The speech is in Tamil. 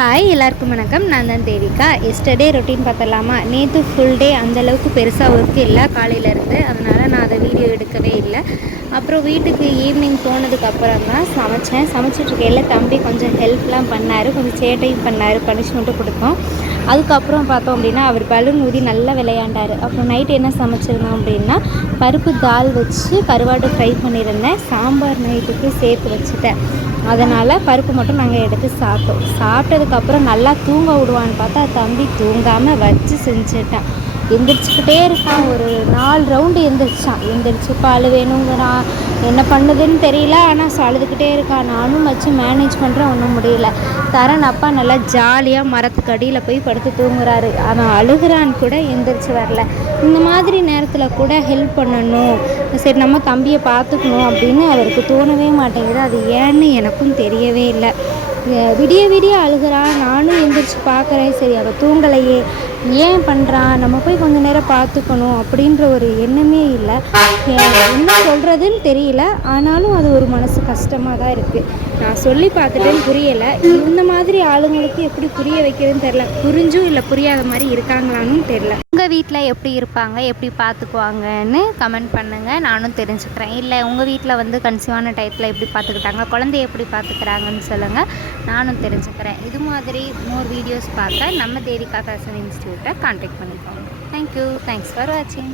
ஹாய் எல்லாருக்கும் வணக்கம். நான் தான் தேவிகா. எஸ்டர்டே ரொட்டீன் பார்த்துடலாமா? நேற்று ஃபுல் டே அந்தளவுக்கு பெருசாக ஒர்க் இல்லை காலையில் இருந்து. அதனால் நான் அதை வீடியோ எடுக்கவே இல்லை. அப்புறம் வீட்டுக்கு ஈவினிங் போனதுக்கு அப்புறம் தான் சமைச்சேன். சமைச்சிட்ருக்கையில் தம்பி கொஞ்சம் ஹெல்ப்லாம் பண்ணார். கொஞ்சம் சேட்டையும் பண்ணார். பனிஷ்மெண்ட்டும் கொடுத்தோம். அதுக்கப்புறம் பார்த்தோம் அப்படின்னா அவர் பலூன் ஊதி நல்லா விளையாண்டார். அப்புறம் நைட்டு என்ன சமைச்சிருந்தோம் அப்படின்னா பருப்பு தால் வச்சு கருவாடு ஃப்ரை பண்ணியிருந்தேன். சாம்பார் நைட்டுக்கு சேர்த்து வச்சுட்டேன். அதனால் பருப்பு மட்டும் நாங்கள் எடுத்து சாப்பிட்டோம். சாப்பிட்டதுக்கப்புறம் நல்லா தூங்க விடுவான்னு பார்த்தா தம்பி தூங்காமல் வச்சு செஞ்சுட்டான். எந்திரிச்சுக்கிட்டே இருக்கான். ஒரு நாலு ரவுண்டு எந்திரிச்சான். எந்திரிச்சு பால் வேணுங்கிறான். என்ன பண்ணுதுன்னு தெரியல ஆனால் அழுதுகிட்டே இருக்கா. நானும் வச்சு மேனேஜ் பண்ணுறேன் ஒன்றும் முடியல. தரன் அப்பா நல்லா ஜாலியாக மரத்துக்கு அடியில் போய் படுத்து தூங்குறாரு. ஆனால் அழுகிறான்னு கூட எந்திரிச்சு வரல. இந்த மாதிரி நேரத்தில் கூட ஹெல்ப் பண்ணணும். சரி நம்ம தம்பியை பார்த்துக்கணும் அப்படின்னு அவருக்கு தோணவே மாட்டேங்குது. அது ஏன்னு எனக்கும் தெரியவே இல்லை. விடிய விடிய அழுகிறான். நானும் எந்திரிச்சு பார்க்குறேன். சரி அவள் தூங்கலையே. ஏன் பண்ணுறான் நம்ம போய் கொஞ்ச நேரம் பார்த்துக்கணும் அப்படின்ற ஒரு எண்ணமே இல்லை. என்ன சொல்கிறதுன்னு தெரியல. ஆனாலும் அது ஒரு மனசு கஷ்டமாக தான் இருக்குது நான் சொல்லி பார்த்துட்டேன்னு புரியலை. இந்த மாதிரி ஆளுங்களுக்கு எப்படி புரிய வைக்கிறதுன்னு தெரில புரிஞ்சும் இல்லை புரியாத மாதிரி இருக்காங்களான்னு தெரில உங்கள் வீட்டில் எப்படி இருப்பாங்க? எப்படி பார்த்துக்குவாங்கன்னு கமெண்ட் பண்ணுங்கள் நானும் தெரிஞ்சுக்கிறேன். இல்லை உங்கள் வீட்டில் வந்து கன்சீவான டயத்தில் எப்படி பார்த்துக்கிட்டாங்க குழந்தைய எப்படி பார்த்துக்கிறாங்கன்னு சொல்லுங்கள் நானும் தெரிஞ்சுக்கிறேன். இது மாதிரி மோர் வீடியோஸ் பார்க்க நம்ம தேவிகா ஃபேஷன் இன்ஸ்டியூட்டை கான்டாக்ட் பண்ணிக்கோங்க. தேங்க்யூ தேங்க்ஸ் ஃபார் வாட்சிங்